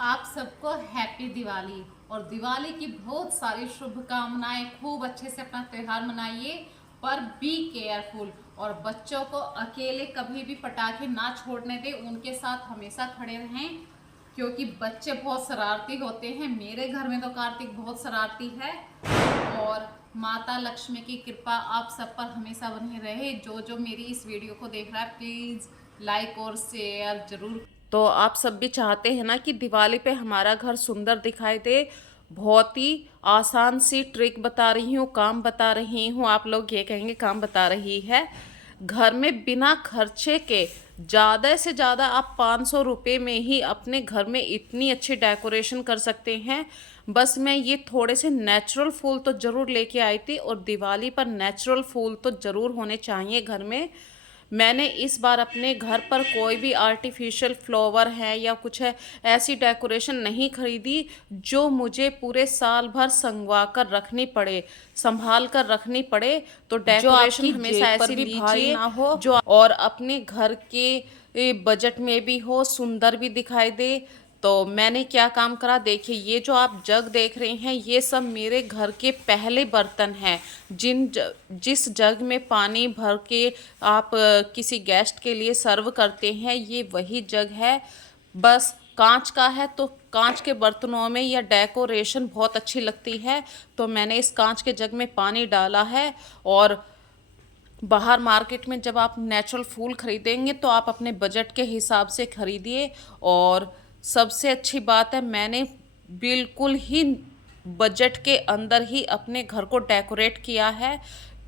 आप सबको हैप्पी दिवाली और दिवाली की बहुत सारी शुभकामनाएं। खूब अच्छे से अपना त्योहार मनाइए, पर बी केयरफुल। और बच्चों को अकेले कभी भी पटाखे ना छोड़ने दें, उनके साथ हमेशा खड़े रहें, क्योंकि बच्चे बहुत शरारती होते हैं। मेरे घर में तो कार्तिक बहुत शरारती है। और माता लक्ष्मी की कृपा आप सब पर हमेशा बनी रहे। जो जो मेरी इस वीडियो को देख रहा है, प्लीज़ लाइक और शेयर जरूर। तो आप सब भी चाहते हैं ना कि दिवाली पे हमारा घर सुंदर दिखाई दे। बहुत ही आसान सी ट्रिक बता रही हूँ, काम बता रही हूँ। आप लोग ये कहेंगे काम बता रही है। घर में बिना खर्चे के ज़्यादा से ज़्यादा आप 500 रुपये में ही अपने घर में इतनी अच्छी डेकोरेशन कर सकते हैं। बस मैं ये थोड़े से नेचुरल फूल तो ज़रूर लेके आई थी, और दिवाली पर नेचुरल फूल तो ज़रूर होने चाहिए घर में। मैंने इस बार अपने घर पर कोई भी आर्टिफिशियल फ्लावर है या कुछ है, ऐसी डेकोरेशन नहीं खरीदी जो मुझे पूरे साल भर संगवा कर रखनी पड़े, संभाल कर रखनी पड़े। तो जो डेकोरेशन आपकी हमेशा जेब पर ऐसी भी भारी लीजिए ना हो। जो और अपने घर के बजट में भी हो, सुंदर भी दिखाई दे। तो मैंने क्या काम करा, देखिए ये जो आप जग देख रहे हैं, ये सब मेरे घर के पहले बर्तन हैं। जिस जग में पानी भर के आप किसी गेस्ट के लिए सर्व करते हैं, ये वही जग है। बस कांच का है तो कांच के बर्तनों में यह डेकोरेशन बहुत अच्छी लगती है। तो मैंने इस कांच के जग में पानी डाला है। और बाहर मार्केट में जब आप नेचुरल फूल खरीदेंगे तो आप अपने बजट के हिसाब से खरीदिए। और सबसे अच्छी बात है, मैंने बिल्कुल ही बजट के अंदर ही अपने घर को डेकोरेट किया है।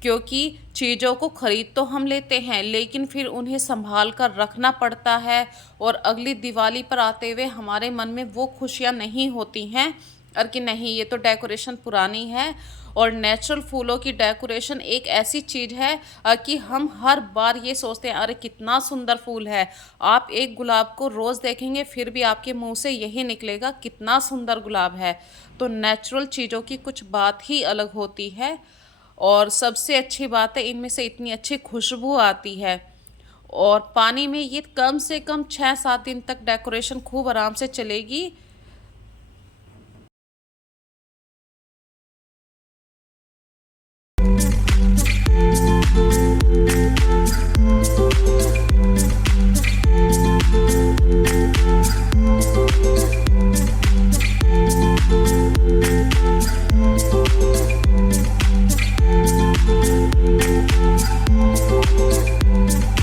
क्योंकि चीज़ों को खरीद तो हम लेते हैं, लेकिन फिर उन्हें संभाल कर रखना पड़ता है। और अगली दिवाली पर आते हुए हमारे मन में वो खुशियाँ नहीं होती हैं, और कि नहीं ये तो डेकोरेशन पुरानी है। और नेचुरल फूलों की डेकोरेशन एक ऐसी चीज़ है कि हम हर बार ये सोचते हैं अरे कितना सुंदर फूल है। आप एक गुलाब को रोज़ देखेंगे फिर भी आपके मुंह से यही निकलेगा कितना सुंदर गुलाब है। तो नेचुरल चीज़ों की कुछ बात ही अलग होती है। और सबसे अच्छी बात है, इनमें से इतनी अच्छी खुशबू आती है। और पानी में ये कम से कम 6-7 दिन तक डेकोरेशन खूब आराम से चलेगी।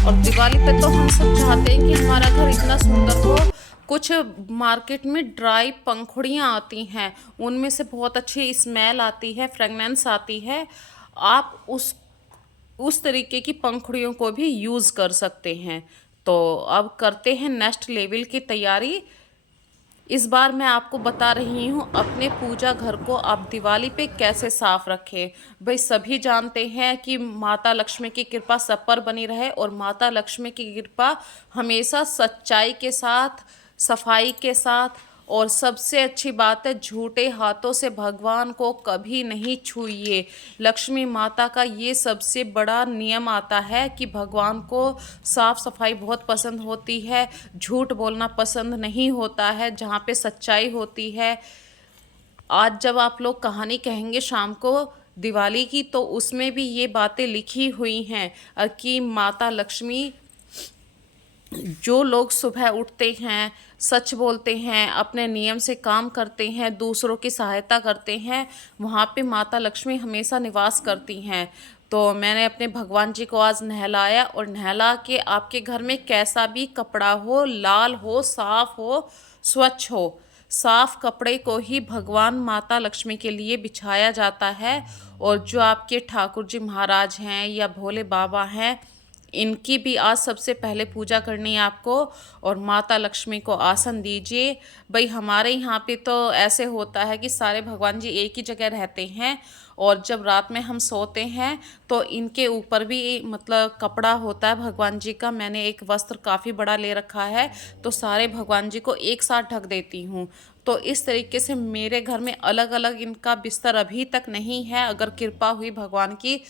और दिवाली पे तो हम सब चाहते हैं कि हमारा घर इतना सुंदर हो। कुछ मार्केट में ड्राई पंखुड़ियाँ आती हैं, उनमें से बहुत अच्छी स्मेल आती है, फ्रेगनेंस आती है। आप उस तरीके की पंखुड़ियों को भी यूज़ कर सकते हैं। तो अब करते हैं नेक्स्ट लेवल की तैयारी। इस बार मैं आपको बता रही हूँ अपने पूजा घर को आप दिवाली पे कैसे साफ रखें। भाई सभी जानते हैं कि माता लक्ष्मी की कृपा सब पर बनी रहे, और माता लक्ष्मी की कृपा हमेशा सच्चाई के साथ, सफाई के साथ। और सबसे अच्छी बात है, झूठे हाथों से भगवान को कभी नहीं छूइए। लक्ष्मी माता का ये सबसे बड़ा नियम आता है कि भगवान को साफ सफाई बहुत पसंद होती है, झूठ बोलना पसंद नहीं होता है, जहाँ पे सच्चाई होती है। आज जब आप लोग कहानी कहेंगे शाम को दिवाली की, तो उसमें भी ये बातें लिखी हुई हैं कि माता लक्ष्मी, जो लोग सुबह उठते हैं, सच बोलते हैं, अपने नियम से काम करते हैं, दूसरों की सहायता करते हैं, वहाँ पे माता लक्ष्मी हमेशा निवास करती हैं। तो मैंने अपने भगवान जी को आज नहलाया, और नहला के आपके घर में कैसा भी कपड़ा हो, लाल हो, साफ हो, स्वच्छ हो, साफ कपड़े को ही भगवान माता लक्ष्मी के लिए बिछाया जाता है। और जो आपके ठाकुर जी महाराज हैं या भोले बाबा हैं, इनकी भी आज सबसे पहले पूजा करनी है आपको। और माता लक्ष्मी को आसन दीजिए। भाई हमारे यहाँ पे तो ऐसे होता है कि सारे भगवान जी एक ही जगह रहते हैं, और जब रात में हम सोते हैं तो इनके ऊपर भी मतलब कपड़ा होता है भगवान जी का। मैंने एक वस्त्र काफ़ी बड़ा ले रखा है, तो सारे भगवान जी को एक साथ ढक देती हूँ। तो इस तरीके से मेरे घर में अलग अलग इनका बिस्तर अभी तक नहीं है। अगर कृपा हुई भगवान की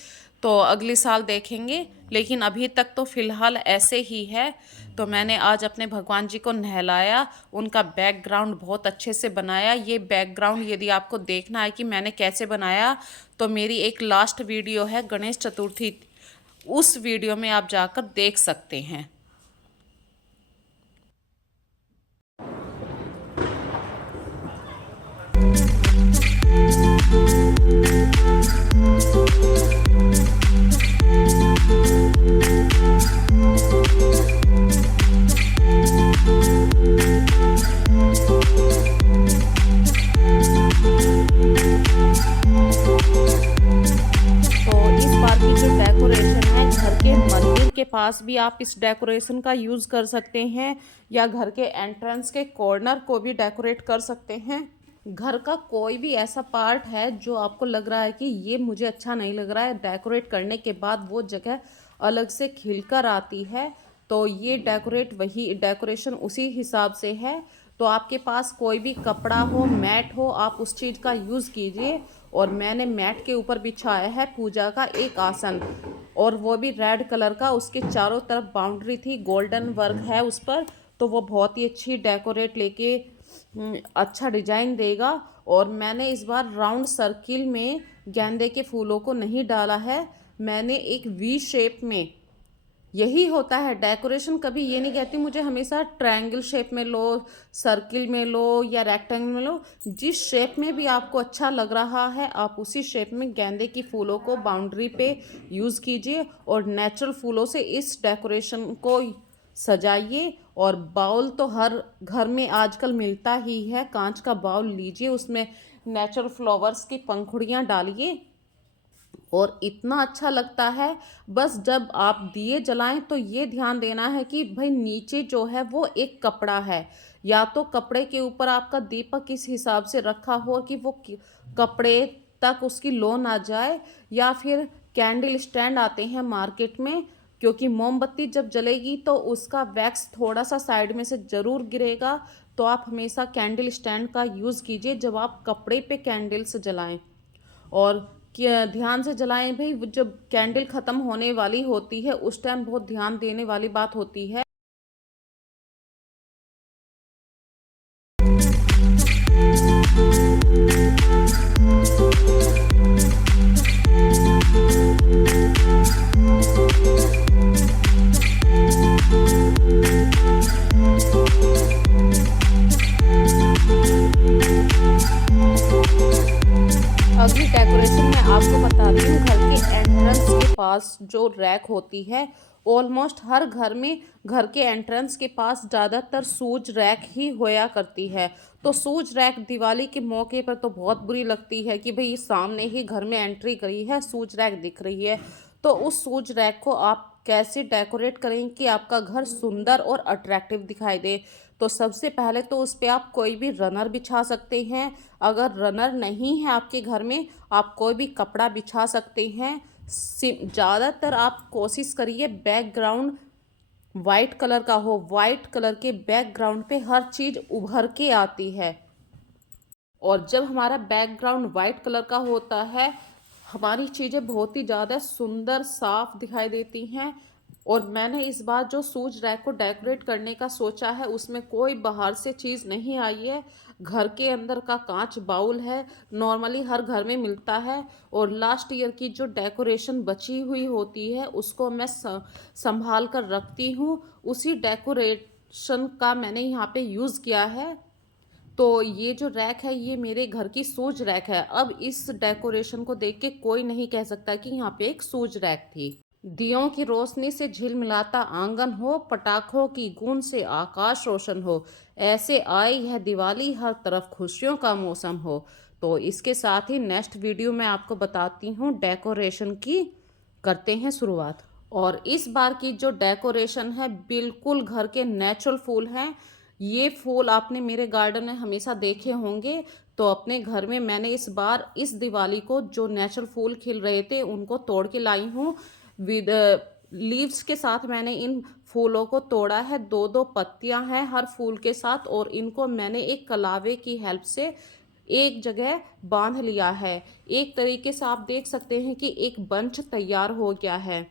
तो अगले साल देखेंगे, लेकिन अभी तक तो फ़िलहाल ऐसे ही है। तो मैंने आज अपने भगवान जी को नहलाया, उनका बैकग्राउंड बहुत अच्छे से बनाया। ये बैकग्राउंड यदि आपको देखना है कि मैंने कैसे बनाया, तो मेरी एक लास्ट वीडियो है गणेश चतुर्थी, उस वीडियो में आप जाकर देख सकते हैं। तो इस बार की जो डेकोरेशन है, घर के मंदिर के पास भी आप इस डेकोरेशन का यूज़ कर सकते हैं, या घर के एंट्रेंस के कॉर्नर को भी डेकोरेट कर सकते हैं। घर का कोई भी ऐसा पार्ट है जो आपको लग रहा है कि ये मुझे अच्छा नहीं लग रहा है, डेकोरेट करने के बाद वो जगह अलग से खिलकर आती है, तो ये डेकोरेशन उसी हिसाब से है। तो आपके पास कोई भी कपड़ा हो, मैट हो, आप उस चीज़ का यूज़ कीजिए। और मैंने मैट के ऊपर बिछाया है पूजा का एक आसन, और वो भी रेड कलर का, उसके चारों तरफ बाउंड्री थी, गोल्डन वर्क है उस पर, तो वो बहुत ही अच्छी डेकोरेट लेके अच्छा डिजाइन देगा। और मैंने इस बार राउंड सर्किल में गेंदे के फूलों को नहीं डाला है, मैंने एक वी शेप में, यही होता है डेकोरेशन, कभी ये नहीं कहती मुझे हमेशा ट्रायंगल शेप में लो, सर्किल में लो या रेक्टेंगल में लो, जिस शेप में भी आपको अच्छा लग रहा है आप उसी शेप में गेंदे की फूलों को बाउंड्री पे यूज़ कीजिए, और नेचुरल फूलों से इस डेकोरेशन को सजाइए। और बाउल तो हर घर में आजकल मिलता ही है, कांच का बाउल लीजिए, उसमें नेचुरल फ्लावर्स की पंखुड़ियाँ डालिए, और इतना अच्छा लगता है। बस जब आप दिए जलाएं तो ये ध्यान देना है कि भाई नीचे जो है वो एक कपड़ा है, या तो कपड़े के ऊपर आपका दीपक इस हिसाब से रखा हो कि वो कपड़े तक उसकी लो ना जाए, या फिर कैंडल स्टैंड आते हैं मार्केट में, क्योंकि मोमबत्ती जब जलेगी तो उसका वैक्स थोड़ा सा साइड में से ज़रूर गिरेगा। तो आप हमेशा कैंडल स्टैंड का यूज़ कीजिए जब आप कपड़े पे कैंडल्स जलाएं। और ध्यान से जलाएं भाई, जब कैंडल ख़त्म होने वाली होती है उस टाइम बहुत ध्यान देने वाली बात होती है। अगली डेकोरेशन मैं आपको बता रही हूँ, घर के एंट्रेंस के पास जो रैक होती है, ऑलमोस्ट हर घर में घर के एंट्रेंस के पास ज़्यादातर शूज रैक ही होया करती है। तो शूज रैक दिवाली के मौके पर तो बहुत बुरी लगती है कि भाई सामने ही घर में एंट्री करी है, शूज रैक दिख रही है। तो उस शूज रैक को आप कैसे डेकोरेट करें कि आपका घर सुंदर और अट्रैक्टिव दिखाई दे। तो सबसे पहले तो उस पर आप कोई भी रनर बिछा सकते हैं, अगर रनर नहीं है आपके घर में आप कोई भी कपड़ा बिछा सकते हैं। ज़्यादातर आप कोशिश करिए बैकग्राउंड वाइट कलर का हो, वाइट कलर के बैकग्राउंड पे हर चीज़ उभर के आती है। और जब हमारा बैकग्राउंड वाइट कलर का होता है हमारी चीज़ें बहुत ही ज़्यादा सुंदर साफ दिखाई देती हैं। और मैंने इस बार जो शूज रैक को डेकोरेट करने का सोचा है उसमें कोई बाहर से चीज़ नहीं आई है, घर के अंदर का कांच बाउल है, नॉर्मली हर घर में मिलता है। और लास्ट ईयर की जो डेकोरेशन बची हुई होती है उसको मैं संभाल कर रखती हूँ, उसी डेकोरेशन का मैंने यहाँ पे यूज़ किया है। तो ये जो रैक है ये मेरे घर की शूज रैक है। अब इस डेकोरेशन को देख के कोई नहीं कह सकता कि यहाँ पे एक शूज रैक थी। दियों की रोशनी से झिलमिलाता आंगन हो, पटाखों की गूंज से आकाश रोशन हो, ऐसे आई है दिवाली, हर तरफ खुशियों का मौसम हो। तो इसके साथ ही नेक्स्ट वीडियो में आपको बताती हूँ डेकोरेशन की, करते हैं शुरुआत। और इस बार की जो डेकोरेशन है बिल्कुल घर के नेचुरल फूल हैं। ये फूल आपने मेरे गार्डन में हमेशा देखे होंगे, तो अपने घर में मैंने इस बार इस दिवाली को जो नेचुरल फूल खिल रहे थे उनको तोड़ के लाई हूँ विद लीव्स के साथ। मैंने इन फूलों को तोड़ा है, दो दो पत्तियां हैं हर फूल के साथ, और इनको मैंने एक कलावे की हेल्प से एक जगह बांध लिया है। एक तरीके से आप देख सकते हैं कि एक बंच तैयार हो गया है।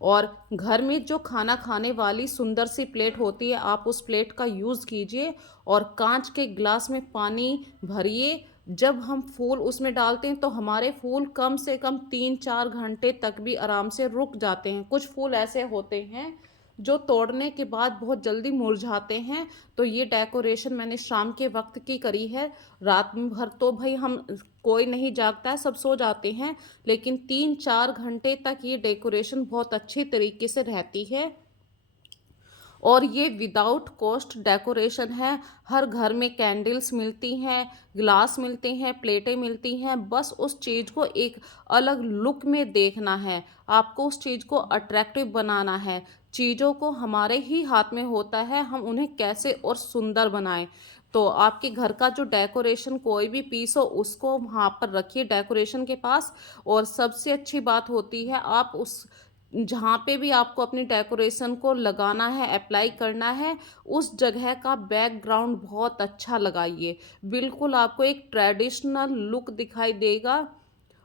और घर में जो खाना खाने वाली सुंदर सी प्लेट होती है, आप उस प्लेट का यूज़ कीजिए और कांच के ग्लास में पानी भरिए। जब हम फूल उसमें डालते हैं तो हमारे फूल कम से कम 3-4 घंटे तक भी आराम से रुक जाते हैं। कुछ फूल ऐसे होते हैं जो तोड़ने के बाद बहुत जल्दी मुरझाते हैं। तो ये डेकोरेशन मैंने शाम के वक्त की करी है। रात भर तो भाई हम कोई नहीं जागता है, सब सो जाते हैं, लेकिन 3-4 घंटे तक ये डेकोरेशन बहुत अच्छी तरीके से रहती है। और ये विदाउट कॉस्ट डेकोरेशन है। हर घर में कैंडल्स मिलती हैं, ग्लास मिलते हैं, प्लेटें मिलती हैं। बस उस चीज़ को एक अलग लुक में देखना है, आपको उस चीज़ को अट्रैक्टिव बनाना है। चीज़ों को हमारे ही हाथ में होता है, हम उन्हें कैसे और सुंदर बनाएं। तो आपके घर का जो डेकोरेशन कोई भी पीस हो उसको वहाँ पर रखिए डेकोरेशन के पास। और सबसे अच्छी बात होती है, आप उस जहाँ पे भी आपको अपनी डेकोरेशन को लगाना है, अप्लाई करना है, उस जगह का बैकग्राउंड बहुत अच्छा लगाइए। बिल्कुल आपको एक ट्रेडिशनल लुक दिखाई देगा।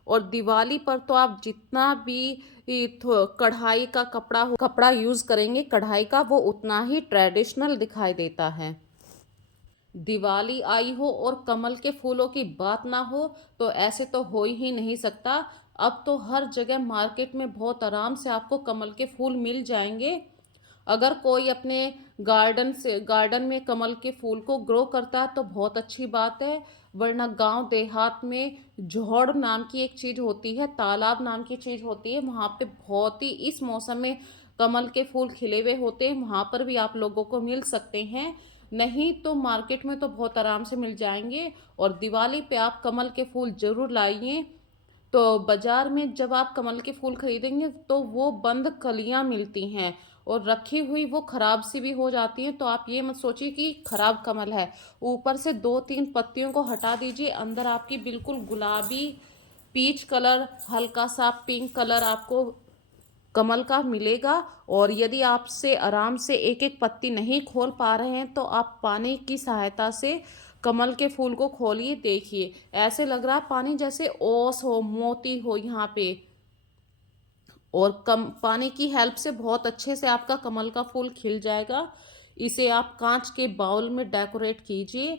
और दिवाली पर तो आप जितना भी कढ़ाई का कपड़ा यूज़ करेंगे कढ़ाई का, वो उतना ही ट्रेडिशनल दिखाई देता है। दिवाली आई हो और कमल के फूलों की बात ना हो तो ऐसे तो हो ही नहीं सकता। अब तो हर जगह मार्केट में बहुत आराम से आपको कमल के फूल मिल जाएंगे। अगर कोई अपने गार्डन में कमल के फूल को ग्रो करता है तो बहुत अच्छी बात है। वरना गांव देहात में जोहड़ नाम की एक चीज़ होती है, तालाब नाम की चीज़ होती है, वहाँ पे बहुत ही इस मौसम में कमल के फूल खिले हुए होते हैं, वहाँ पर भी आप लोगों को मिल सकते हैं। नहीं तो मार्केट में तो बहुत आराम से मिल जाएंगे। और दिवाली पे आप कमल के फूल ज़रूर लाइए। तो बाज़ार में जब आप कमल के फूल खरीदेंगे तो वो बंद कलियां मिलती हैं और रखी हुई वो ख़राब सी भी हो जाती हैं। तो आप ये मत सोचिए कि ख़राब कमल है, ऊपर से 2-3 पत्तियों को हटा दीजिए, अंदर आपकी बिल्कुल गुलाबी पीच कलर, हल्का सा पिंक कलर आपको कमल का मिलेगा। और यदि आपसे आराम से एक एक पत्ती नहीं खोल पा रहे हैं तो आप पानी की सहायता से कमल के फूल को खोलिए। देखिए ऐसे लग रहा है पानी जैसे ओस हो, मोती हो यहाँ पे। और कम पानी की हेल्प से बहुत अच्छे से आपका कमल का फूल खिल जाएगा। इसे आप कांच के बाउल में डेकोरेट कीजिए।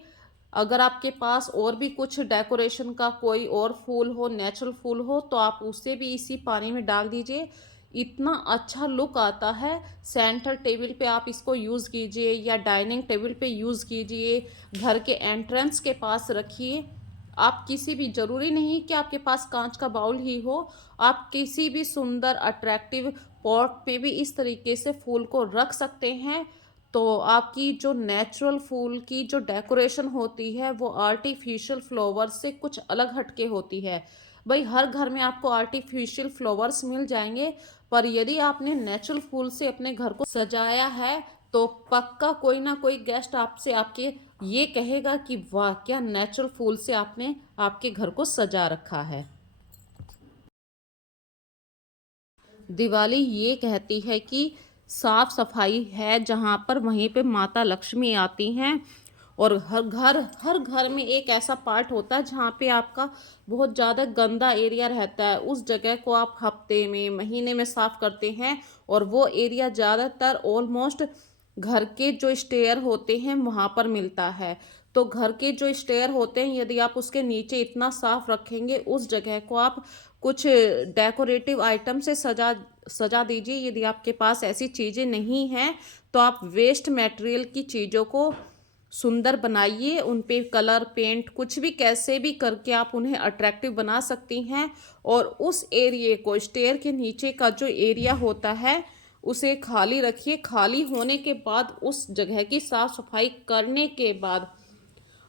अगर आपके पास और भी कुछ डेकोरेशन का कोई और फूल हो, नेचुरल फूल हो, तो आप उसे भी इसी पानी में डाल दीजिए। इतना अच्छा लुक आता है। सेंटर टेबल पे आप इसको यूज़ कीजिए या डाइनिंग टेबल पे यूज़ कीजिए, घर के एंट्रेंस के पास रखिए। आप किसी भी, ज़रूरी नहीं कि आपके पास कांच का बाउल ही हो, आप किसी भी सुंदर अट्रैक्टिव पॉट पे भी इस तरीके से फूल को रख सकते हैं। तो आपकी जो नेचुरल फूल की जो डेकोरेशन होती है वो आर्टिफिशियल फ्लावर से कुछ अलग हटके होती है। भाई हर घर में आपको आर्टिफिशियल फ्लावर्स मिल जाएंगे, पर यदि आपने नेचुरल फूल से अपने घर को सजाया है तो पक्का कोई ना कोई गेस्ट आपसे आपके ये कहेगा कि वाह क्या नेचुरल फूल से आपने आपके घर को सजा रखा है। दिवाली ये कहती है कि साफ सफाई है जहाँ पर, वहीं पे माता लक्ष्मी आती हैं। और हर घर में एक ऐसा पार्ट होता है जहाँ पे आपका बहुत ज़्यादा गंदा एरिया रहता है, उस जगह को आप हफ्ते में, महीने में साफ करते हैं। और वो एरिया ज़्यादातर ऑलमोस्ट घर के जो स्टेयर होते हैं वहाँ पर मिलता है। तो घर के जो स्टेयर होते हैं यदि आप उसके नीचे इतना साफ रखेंगे, उस जगह को आप कुछ डेकोरेटिव आइटम से सजा सजा दीजिए। यदि आपके पास ऐसी चीज़ें नहीं हैं तो आप वेस्ट मटेरियल की चीज़ों को सुंदर बनाइए, उन पे कलर पेंट कुछ भी कैसे भी करके आप उन्हें अट्रैक्टिव बना सकती हैं। और उस एरिए को, स्टेयर के नीचे का जो एरिया होता है उसे खाली रखिए। खाली होने के बाद उस जगह की साफ सफाई करने के बाद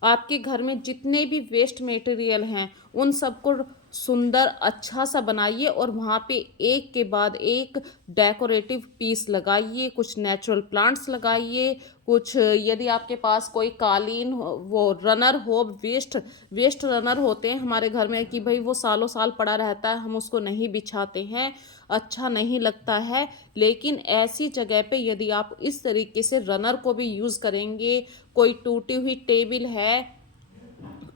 आपके घर में जितने भी वेस्ट मटेरियल हैं उन सबको सुंदर अच्छा सा बनाइए और वहाँ पे एक के बाद एक डेकोरेटिव पीस लगाइए, कुछ नेचुरल प्लांट्स लगाइए, कुछ यदि आपके पास कोई कालीन वो रनर हो, वेस्ट रनर होते हैं हमारे घर में कि भाई वो सालों साल पड़ा रहता है, हम उसको नहीं बिछाते हैं, अच्छा नहीं लगता है। लेकिन ऐसी जगह पे यदि आप इस तरीके से रनर को भी यूज़ करेंगे, कोई टूटी हुई टेबल है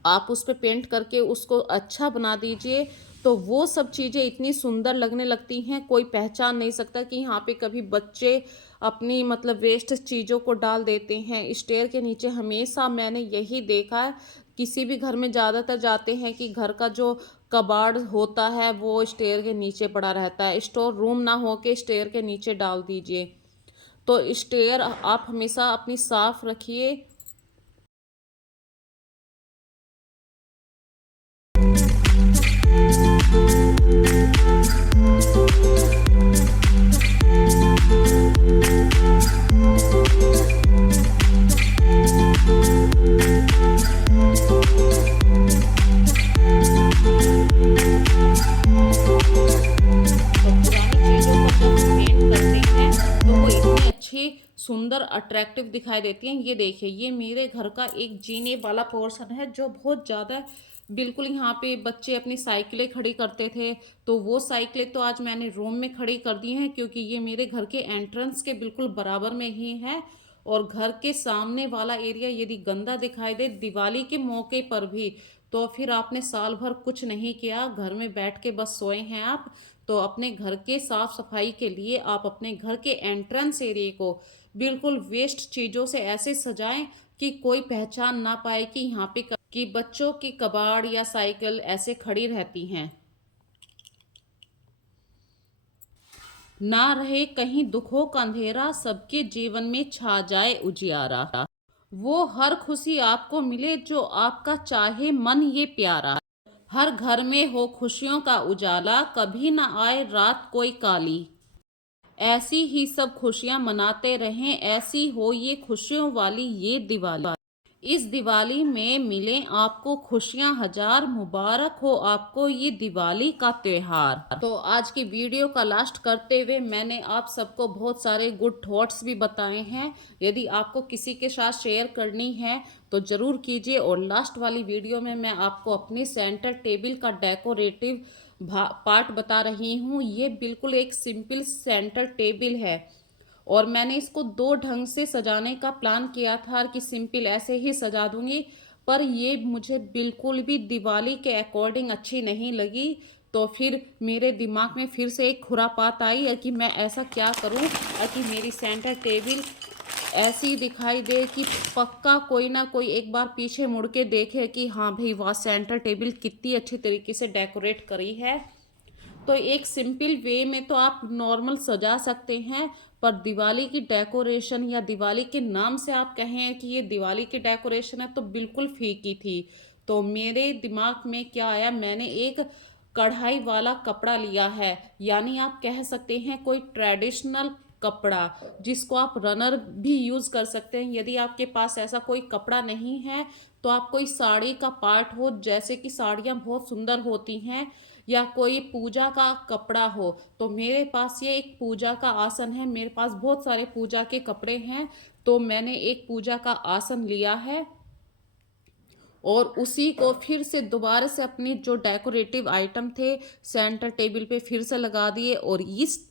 आप उस पे पेंट करके उसको अच्छा बना दीजिए, तो वो सब चीज़ें इतनी सुंदर लगने लगती हैं, कोई पहचान नहीं सकता कि यहाँ पे कभी बच्चे अपनी मतलब वेस्ट चीज़ों को डाल देते हैं स्टेयर के नीचे। हमेशा मैंने यही देखा है, किसी भी घर में ज़्यादातर जाते हैं कि घर का जो कबाड़ होता है वो स्टेयर के नीचे पड़ा रहता है। स्टोर रूम ना हो के स्टेयर के नीचे डाल दीजिए। तो स्टेयर आप हमेशा अपनी साफ रखिए। तो पुरानी चीज़ों पर जब हम पेंट करते हैं तो वो इतनी अच्छी सुंदर अट्रैक्टिव दिखाई देती हैं। ये देखिए, ये मेरे घर का एक जीने वाला पोर्शन है जो बहुत ज़्यादा बिल्कुल, यहाँ पे बच्चे अपनी साइकिलें खड़ी करते थे, तो वो साइकिलें तो आज मैंने रूम में खड़ी कर दी हैं, क्योंकि ये मेरे घर के एंट्रेंस के बिल्कुल बराबर में ही है। और घर के सामने वाला एरिया यदि गंदा दिखाई दे दिवाली के मौके पर भी, तो फिर आपने साल भर कुछ नहीं किया, घर में बैठ के बस सोए हैं आप। तो अपने घर के साफ सफाई के लिए आप अपने घर के एंट्रेंस एरिया को बिल्कुल वेस्ट चीज़ों से ऐसे सजाएं कि कोई पहचान ना पाए कि यहाँ पे कि बच्चों की कबाड़ या साइकिल ऐसे खड़ी रहती हैं। ना रहे कहीं दुखों का अंधेरा, सबके जीवन में छा जाए उजियारा। वो हर खुशी आपको मिले जो आपका चाहे मन ये प्यारा। हर घर में हो खुशियों का उजाला, कभी ना आए रात कोई काली। ऐसी ही सब खुशियां मनाते रहें, ऐसी हो ये खुशियों वाली ये दिवाली। इस दिवाली में मिलें आपको खुशियां हजार, मुबारक हो आपको ये दिवाली का त्योहार। तो आज की वीडियो का लास्ट करते हुए मैंने आप सबको बहुत सारे गुड थॉट्स भी बताए हैं। यदि आपको किसी के साथ शेयर करनी है तो ज़रूर कीजिए। और लास्ट वाली वीडियो में मैं आपको अपनी सेंटर टेबल का डेकोरेटिव पार्ट बता रही हूँ। ये बिल्कुल एक सिंपल सेंटर टेबल है और मैंने इसको दो ढंग से सजाने का प्लान किया था कि सिंपल ऐसे ही सजा दूंगी, पर ये मुझे बिल्कुल भी दिवाली के अकॉर्डिंग अच्छी नहीं लगी। तो फिर मेरे दिमाग में फिर से एक खुरापात आई कि मैं ऐसा क्या करूं कि मेरी सेंटर टेबल ऐसी दिखाई दे कि पक्का कोई ना कोई एक बार पीछे मुड़ के देखे कि हाँ भाई वाह, सेंटर टेबल कितनी अच्छी तरीके से डेकोरेट करी है। तो एक सिंपल वे में तो आप नॉर्मल सजा सकते हैं, पर दिवाली की डेकोरेशन या दिवाली के नाम से आप कहें कि ये दिवाली की डेकोरेशन है तो बिल्कुल फीकी थी। तो मेरे दिमाग में क्या आया, मैंने एक कढ़ाई वाला कपड़ा लिया है, यानी आप कह सकते हैं कोई ट्रेडिशनल कपड़ा जिसको आप रनर भी यूज़ कर सकते हैं। यदि आपके पास ऐसा कोई कपड़ा नहीं है तो आप कोई साड़ी का पार्ट हो, जैसे कि साड़ियाँ बहुत सुंदर होती हैं, या कोई पूजा का कपड़ा हो। तो मेरे पास ये एक पूजा का आसन है, मेरे पास बहुत सारे पूजा के कपड़े हैं, तो मैंने एक पूजा का आसन लिया है और उसी को फिर से दोबारा से अपनी जो डेकोरेटिव आइटम थे सेंटर टेबल पे फिर से लगा दिए। और इस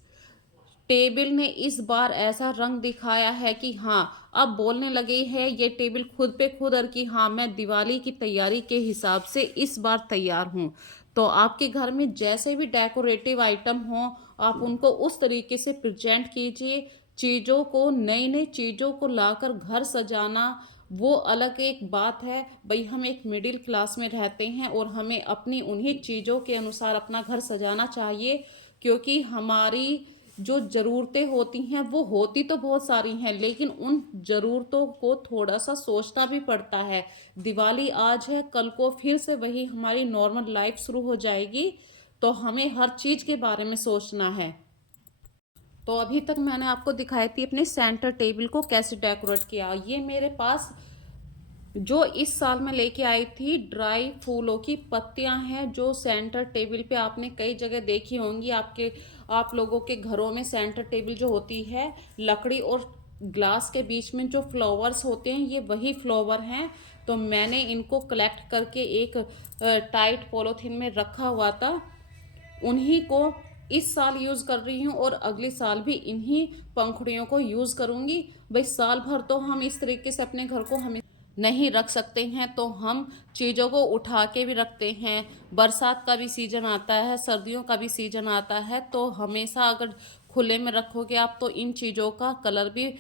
टेबल ने इस बार ऐसा रंग दिखाया है कि हाँ, अब बोलने लगे है ये टेबल खुद पे खुद, और कि हाँ मैं दिवाली की तैयारी के हिसाब से इस बार तैयार हूँ। तो आपके घर में जैसे भी डेकोरेटिव आइटम हो आप उनको उस तरीके से प्रेजेंट कीजिए। चीज़ों को, नई नई चीज़ों को लाकर घर सजाना वो अलग एक बात है। भाई हम एक मिडिल क्लास में रहते हैं और हमें अपनी उन्हीं चीज़ों के अनुसार अपना घर सजाना चाहिए, क्योंकि हमारी जो ज़रूरतें होती हैं वो होती तो बहुत सारी हैं, लेकिन उन ज़रूरतों को थोड़ा सा सोचना भी पड़ता है। दिवाली आज है, कल को फिर से वही हमारी नॉर्मल लाइफ शुरू हो जाएगी, तो हमें हर चीज़ के बारे में सोचना है। तो अभी तक मैंने आपको दिखाई थी अपने सेंटर टेबल को कैसे डेकोरेट किया। ये मेरे पास जो इस साल मैं लेके आई थी ड्राई फूलों की पत्तियां हैं, जो सेंटर टेबल पे आपने कई जगह देखी होंगी। आप लोगों के घरों में सेंटर टेबल जो होती है लकड़ी और ग्लास के बीच में जो फ्लावर्स होते हैं ये वही फ्लावर हैं। तो मैंने इनको कलेक्ट करके एक टाइट पॉलीथीन में रखा हुआ था, उन्हीं को इस साल यूज़ कर रही हूँ और अगले साल भी इन्हीं पंखुड़ियों को यूज़ करूँगी। भाई साल भर तो हम इस तरीके से अपने घर को हमें नहीं रख सकते हैं तो हम चीज़ों को उठा के भी रखते हैं। बरसात का भी सीज़न आता है, सर्दियों का भी सीज़न आता है, तो हमेशा अगर खुले में रखोगे आप तो इन चीज़ों का कलर भी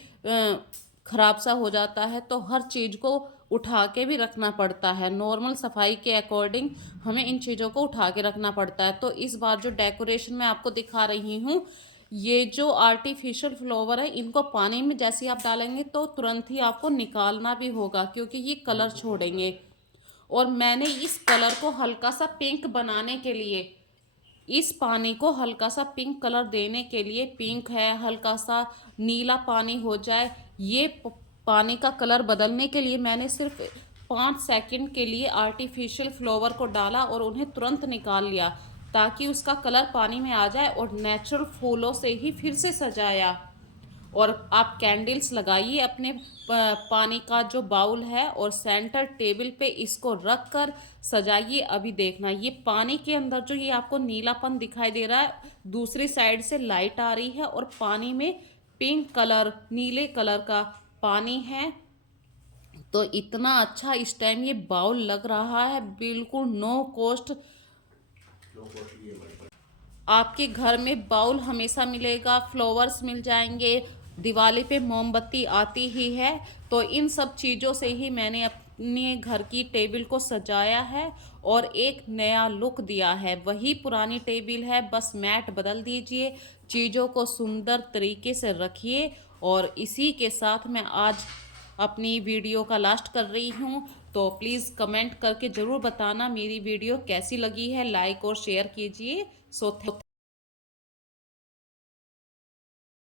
ख़राब सा हो जाता है। तो हर चीज़ को उठा के भी रखना पड़ता है। नॉर्मल सफाई के अकॉर्डिंग हमें इन चीज़ों को उठा के रखना पड़ता है। तो इस बार जो डेकोरेशन मैं आपको दिखा रही हूँ, ये जो आर्टिफिशियल फ्लावर है, इनको पानी में जैसे आप डालेंगे तो तुरंत ही आपको निकालना भी होगा, क्योंकि ये कलर छोड़ेंगे। और मैंने इस कलर को हल्का सा पिंक बनाने के लिए, इस पानी को हल्का सा पिंक कलर देने के लिए, पिंक है, हल्का सा नीला पानी हो जाए, ये पानी का कलर बदलने के लिए मैंने सिर्फ 5 सेकंड के लिए आर्टिफिशियल फ्लावर को डाला और उन्हें तुरंत निकाल लिया, ताकि उसका कलर पानी में आ जाए और नेचुरल फूलों से ही फिर से सजाया। और आप कैंडल्स लगाइए अपने पानी का जो बाउल है और सेंटर टेबल पे इसको रख कर सजाइए। अभी देखना, ये पानी के अंदर जो ये आपको नीलापन दिखाई दे रहा है, दूसरी साइड से लाइट आ रही है और पानी में पिंक कलर, नीले कलर का पानी है। तो इतना अच्छा इस टाइम ये बाउल लग रहा है, बिल्कुल नो कॉस्ट। आपके घर में बाउल हमेशा मिलेगा, फ्लावर्स मिल जाएंगे, दिवाली पे मोमबत्ती आती ही है। तो इन सब चीज़ों से ही मैंने अपने घर की टेबल को सजाया है और एक नया लुक दिया है। वही पुरानी टेबल है, बस मैट बदल दीजिए, चीज़ों को सुंदर तरीके से रखिए। और इसी के साथ मैं आज अपनी वीडियो का लास्ट कर रही हूँ। तो प्लीज़ कमेंट करके ज़रूर बताना मेरी वीडियो कैसी लगी है, लाइक और शेयर कीजिए। सो